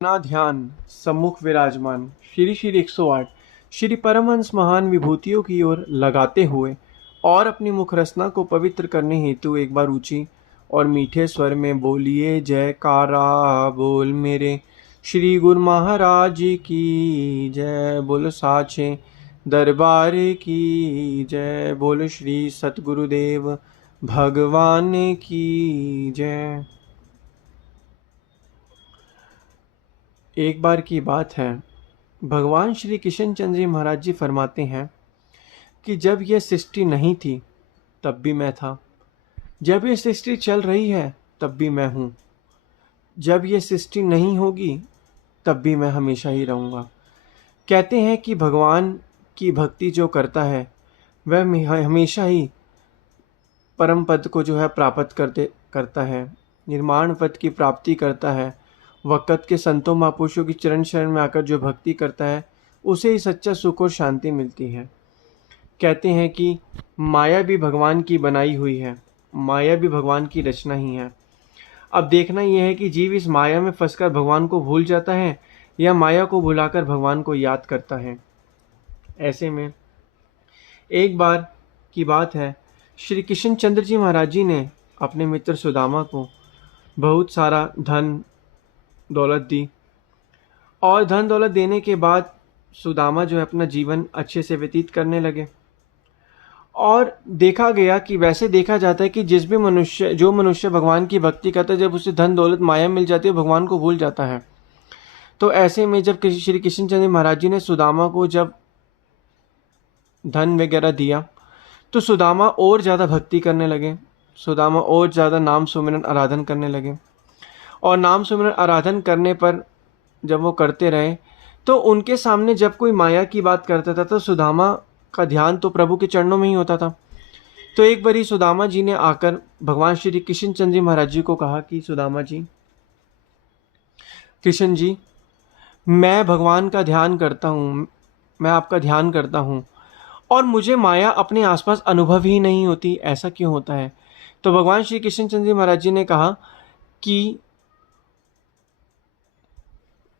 अपना ध्यान सम्मुख विराजमान श्री श्री 108 श्री परमहंस महान विभूतियों की ओर लगाते हुए और अपनी मुख रचना को पवित्र करने हेतु एक बार ऊंची और मीठे स्वर में बोलिए जयकारा बोल मेरे श्री गुरु महाराज की जय। बोल साचे दरबार की जय। बोल श्री सतगुरुदेव भगवान की जय। एक बार की बात है, भगवान श्री किशन चंद्र जी महाराज जी फरमाते हैं कि जब यह सृष्टि नहीं थी तब भी मैं था, जब यह सृष्टि चल रही है तब भी मैं हूँ, जब यह सृष्टि नहीं होगी तब भी मैं हमेशा ही रहूँगा। कहते हैं कि भगवान की भक्ति जो करता है वह हमेशा ही परम पद को जो है प्राप्त करता है, निर्माण पद की प्राप्ति करता है। वक़्त के संतों महापुरुषों की चरण शरण में आकर जो भक्ति करता है उसे ही सच्चा सुख और शांति मिलती है। कहते हैं कि माया भी भगवान की बनाई हुई है, माया भी भगवान की रचना ही है। अब देखना यह है कि जीव इस माया में फंसकर भगवान को भूल जाता है या माया को भुलाकर भगवान को याद करता है। ऐसे में एक बार की बात है, श्री किशन चंद्र जी महाराज जी ने अपने मित्र सुदामा को बहुत सारा धन दौलत दी और धन दौलत देने के बाद सुदामा जो है अपना जीवन अच्छे से व्यतीत करने लगे। और देखा गया कि वैसे देखा जाता है कि जो मनुष्य भगवान की भक्ति करता है, जब उसे धन दौलत माया मिल जाती है भगवान को भूल जाता है। तो ऐसे में जब श्री कृष्ण चंद्र महाराज जी ने सुदामा को जब धन वगैरह दिया तो सुदामा और ज़्यादा भक्ति करने लगे, सुदामा और ज़्यादा नाम सुमिरन आराधन करने लगे। और नाम सुमिरन आराधन करने पर जब वो करते रहे तो उनके सामने जब कोई माया की बात करता था तो सुदामा का ध्यान तो प्रभु के चरणों में ही होता था। तो एक बारी सुदामा जी ने आकर भगवान श्री कृष्ण चंद्र जी महाराज जी को कहा कि सुदामा जी, कृष्ण जी, मैं भगवान का ध्यान करता हूँ, मैं आपका ध्यान करता हूँ और मुझे माया अपने आसपास अनुभव ही नहीं होती, ऐसा क्यों होता है? तो भगवान श्री कृष्ण चंद्र जी महाराज जी ने कहा कि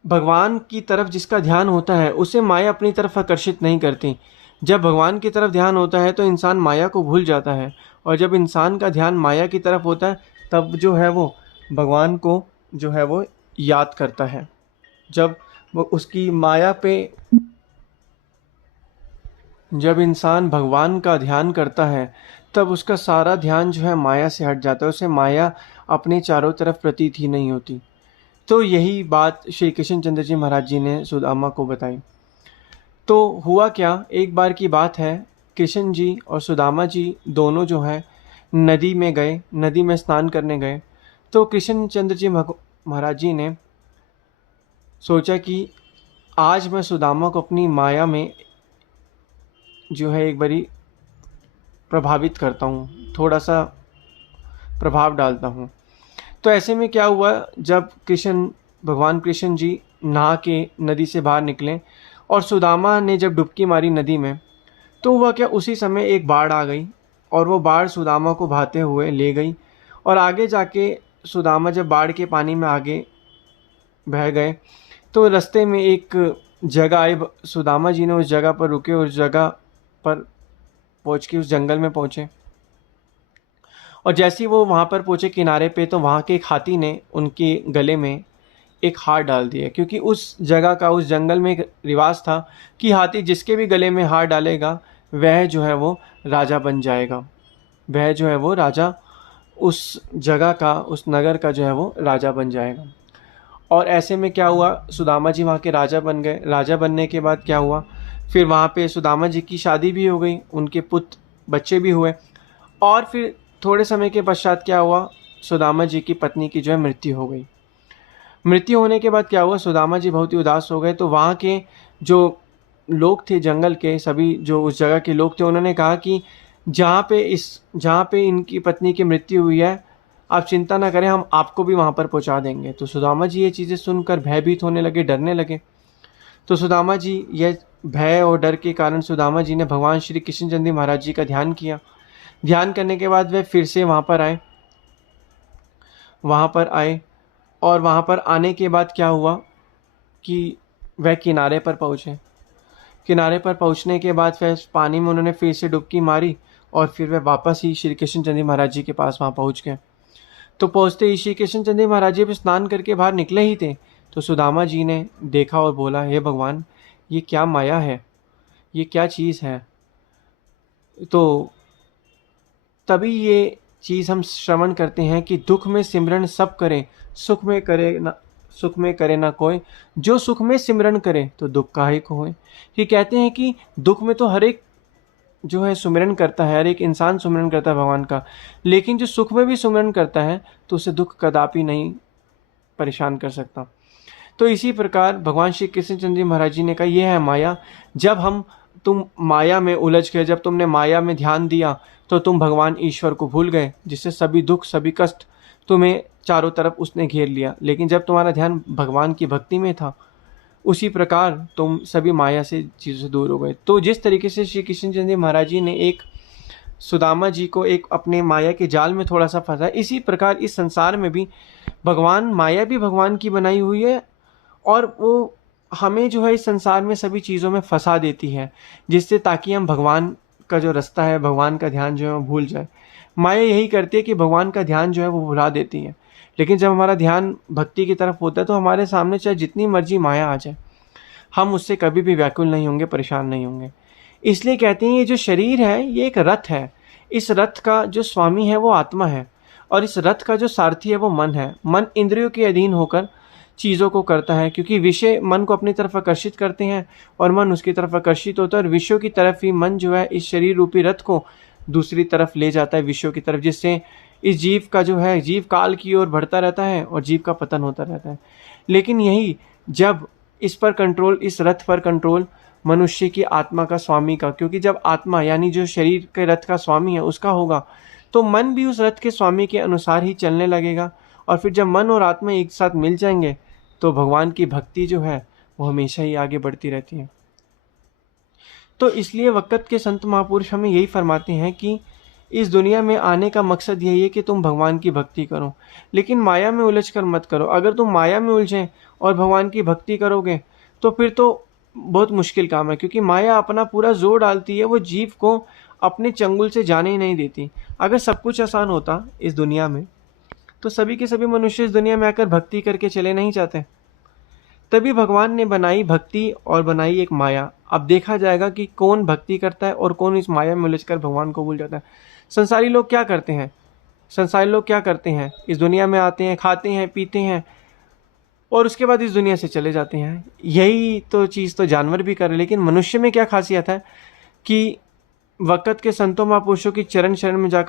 भगवान की तरफ जिसका ध्यान होता है उसे माया अपनी तरफ आकर्षित नहीं करती। जब भगवान की तरफ ध्यान होता है तो इंसान माया को भूल जाता है, और जब इंसान का ध्यान माया की तरफ होता है तब जो है वो भगवान को जो है वो याद करता है। जब वो उसकी माया पे जब इंसान भगवान का ध्यान करता है तब उसका सारा ध्यान जो है माया से हट जाता है, उसे माया अपने चारों तरफ प्रतीत ही नहीं होती। तो यही बात श्री कृष्ण चंद्र जी महाराज जी ने सुदामा को बताई। तो हुआ क्या, एक बार की बात है, कृष्ण जी और सुदामा जी दोनों जो है नदी में गए, नदी में स्नान करने गए। तो कृष्ण चंद्र जी महाराज जी ने सोचा कि आज मैं सुदामा को अपनी माया में जो है एक बारी प्रभावित करता हूँ, थोड़ा सा प्रभाव डालता हूँ। तो ऐसे में क्या हुआ, जब भगवान कृष्ण जी नहा के नदी से बाहर निकले और सुदामा ने जब डुबकी मारी नदी में, तो हुआ क्या, उसी समय एक बाढ़ आ गई और वो बाढ़ सुदामा को बहाते हुए ले गई। और आगे जाके सुदामा जब बाढ़ के पानी में आगे बह गए तो रास्ते में एक जगह आई, सुदामा जी ने उस जगह पर रुके, उस जगह पर पहुँच के उस जंगल में पहुँचे। और जैसे ही वो वहाँ पर पहुँचे किनारे पे, तो वहाँ के एक हाथी ने उनके गले में एक हार डाल दिया, क्योंकि उस जगह का, उस जंगल में एक रिवाज था कि हाथी जिसके भी गले में हार डालेगा वह जो है वो राजा बन जाएगा, वह जो है वो राजा, उस जगह का, उस नगर का जो है वो राजा बन जाएगा। और ऐसे में क्या हुआ, सुदामा जी वहाँ के राजा बन गए। राजा बनने के बाद क्या हुआ, फिर वहाँ पे सुदामा जी की शादी भी हो गई, उनके पुत्र बच्चे भी हुए। और फिर थोड़े समय के पश्चात क्या हुआ, सुदामा जी की पत्नी की जो है मृत्यु हो गई। मृत्यु होने के बाद क्या हुआ, सुदामा जी बहुत ही उदास हो गए। तो वहाँ के जो लोग थे, जंगल के सभी जो उस जगह के लोग थे, उन्होंने कहा कि जहाँ पे इनकी पत्नी की मृत्यु हुई है, आप चिंता ना करें, हम आपको भी वहाँ पर पहुँचा देंगे। तो सुदामा जी ये चीज़ें सुनकर भयभीत होने लगे, डरने लगे। तो सुदामा जी, यह भय और डर के कारण सुदामा जी ने भगवान श्री कृष्ण चंद्र महाराज जी का ध्यान किया। ध्यान करने के बाद वे फिर से वहाँ पर आए। और वहाँ पर आने के बाद क्या हुआ, कि वह किनारे पर पहुँचे। किनारे पर पहुँचने के बाद फिर पानी में उन्होंने फिर से डुबकी मारी और फिर वह वापस ही श्री कृष्णचंद्र जी महाराज जी के पास वहाँ पहुँच गए। तो पहुँचते ही श्री कृष्णचंद्र जी महाराज जी भी स्नान करके बाहर निकले ही थे, तो सुदामा जी ने देखा और बोला, हे भगवान, ये क्या माया है, ये क्या चीज़ है। तो तभी ये चीज़ हम श्रवण करते हैं कि दुख में सिमरन सब करे, सुख में करे ना कोई, जो सुख में सिमरन करे तो दुख काहे को होए। ये कहते हैं कि दुख में तो हर एक जो है सुमिरन करता है, हर एक इंसान सुमिरन करता है भगवान का, लेकिन जो सुख में भी सुमिरन करता है तो उसे दुख कदापि नहीं परेशान कर सकता। तो इसी प्रकार भगवान श्री कृष्णचंद्र जी महाराज जी ने कहा, यह है माया। जब तुम माया में उलझ गए, जब तुमने माया में ध्यान दिया तो तुम भगवान ईश्वर को भूल गए, जिससे सभी दुख सभी कष्ट तुम्हें चारों तरफ उसने घेर लिया। लेकिन जब तुम्हारा ध्यान भगवान की भक्ति में था, उसी प्रकार तुम सभी माया से चीज़ों से दूर हो गए। तो जिस तरीके से श्री कृष्णचंद्र जी महाराज जी ने एक सुदामा जी को एक अपने माया के जाल में थोड़ा सा फंसा, इसी प्रकार इस संसार में भी माया भी भगवान की बनाई हुई है, और वो हमें जो है इस संसार में सभी चीज़ों में फंसा देती है, जिससे ताकि हम भगवान का जो रास्ता है, भगवान का ध्यान जो है वो भूल जाए। माया यही करती है कि भगवान का ध्यान जो है वो भुला देती है। लेकिन जब हमारा ध्यान भक्ति की तरफ होता है तो हमारे सामने चाहे जितनी मर्जी माया आ जाए, हम उससे कभी भी व्याकुल नहीं होंगे, परेशान नहीं होंगे। इसलिए कहते हैं ये जो शरीर है ये एक रथ है, इस रथ का जो स्वामी है वो आत्मा है, और इस रथ का जो सारथी है वो मन है। मन इंद्रियों के अधीन होकर चीज़ों को करता है, क्योंकि विषय मन को अपनी तरफ आकर्षित करते हैं और मन उसकी तरफ आकर्षित होता है, और विषयों की तरफ ही मन जो है इस शरीर रूपी रथ को दूसरी तरफ ले जाता है, विषयों की तरफ, जिससे इस जीव का जो है जीव काल की ओर बढ़ता रहता है और जीव का पतन होता रहता है। लेकिन यही जब इस रथ पर कंट्रोल मनुष्य की आत्मा का, स्वामी का, क्योंकि जब आत्मा यानी जो शरीर के रथ का स्वामी है उसका होगा, तो मन भी उस रथ के स्वामी के अनुसार ही चलने लगेगा। और फिर जब मन और आत्मा एक साथ मिल जाएंगे तो भगवान की भक्ति जो है वो हमेशा ही आगे बढ़ती रहती है। तो इसलिए वक़्त के संत महापुरुष हमें यही फरमाते हैं कि इस दुनिया में आने का मकसद यही है कि तुम भगवान की भक्ति करो, लेकिन माया में उलझ कर मत करो। अगर तुम माया में उलझे और भगवान की भक्ति करोगे तो फिर तो बहुत मुश्किल काम है, क्योंकि माया अपना पूरा जोर डालती है, वो जीव को अपने चंगुल से जाने ही नहीं देती। अगर सब कुछ आसान होता इस दुनिया में तो सभी के सभी मनुष्य इस दुनिया में आकर भक्ति करके चले नहीं जाते। तभी भगवान ने बनाई भक्ति और बनाई एक माया। अब देखा जाएगा कि कौन भक्ति करता है और कौन इस माया में उलझकर भगवान को भूल जाता है। संसारी लोग क्या करते हैं? इस दुनिया में आते हैं, खाते हैं, पीते हैं और उसके बाद इस दुनिया से चले जाते हैं। यही तो चीज़ तो जानवर भी कर रहे, लेकिन मनुष्य में क्या खासियत है कि वक़्त के संतों महापुरुषों की चरण शरण में जाकर